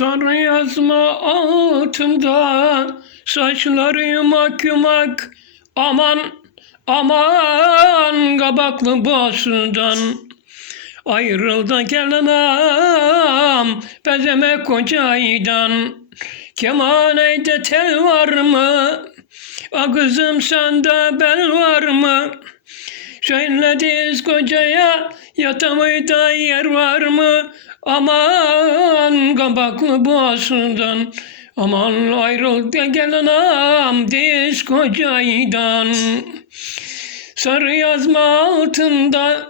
Sarı yazma altında saçları yumak yumak aman aman kabaklı boğazından ayrıldı gelen am bezeme kocaydan kemaneyde tel var mı? A kızım sende bel var mı? Söylediz kocaya yatamayda yer var mı? Aman kabaklı boğazından? Aman ayrıldı gelen am diz kocaydan. Sarı yazma altında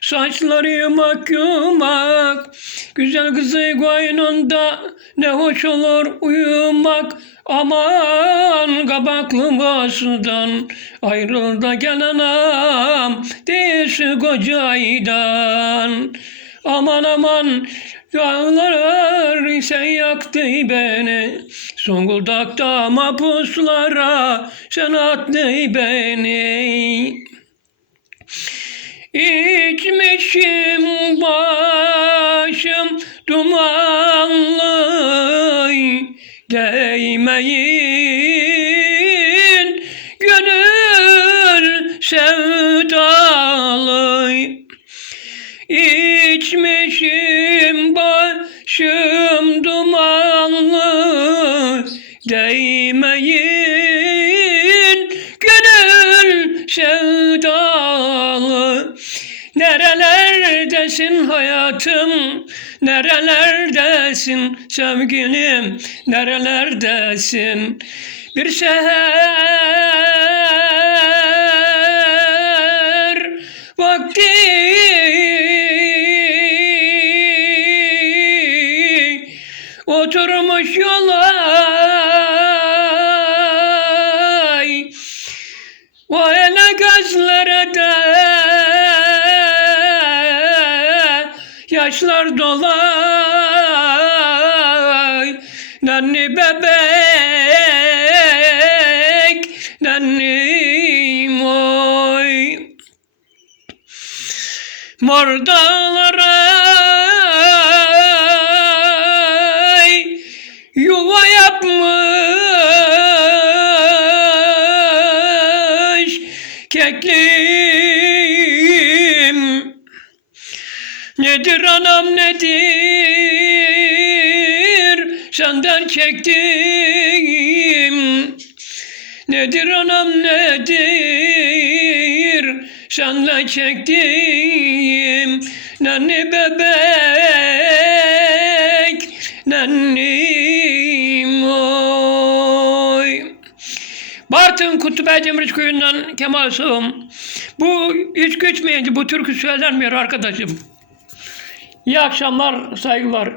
saçları yumak yumak Güzel kızı koynunda ne hoş olur uyumak. Aman kabaklı boğazından ayrıldı gelen am diz kocaydan Aman aman Dağlar sen yaktı beni. Zonguldak'ta mapuslara sen attı beni. İçmişim başım Değmeyin gönül sevdalı. İçmişim başım dumanlı. Değmeyin Nerelerdesin hayatım Nerelerdesin sevgilim Nerelerdesin? Bir seher vakti. Oturmuş yola O ele gözlere de Yaşlar dolay Nenni bebek Nenni moy. Mor dağlara yuva yapmış keklim Nedir anam nedir? Senden çektim. Nedir anam nedir? Senle çektim. Nenni bebek nennim oy. Bartın Kutlubayır Demirci köyünden Kemal Sığım. Bu hiç geçmeyince bu türkü söylenmiyor arkadaşım. İyi akşamlar, saygılar.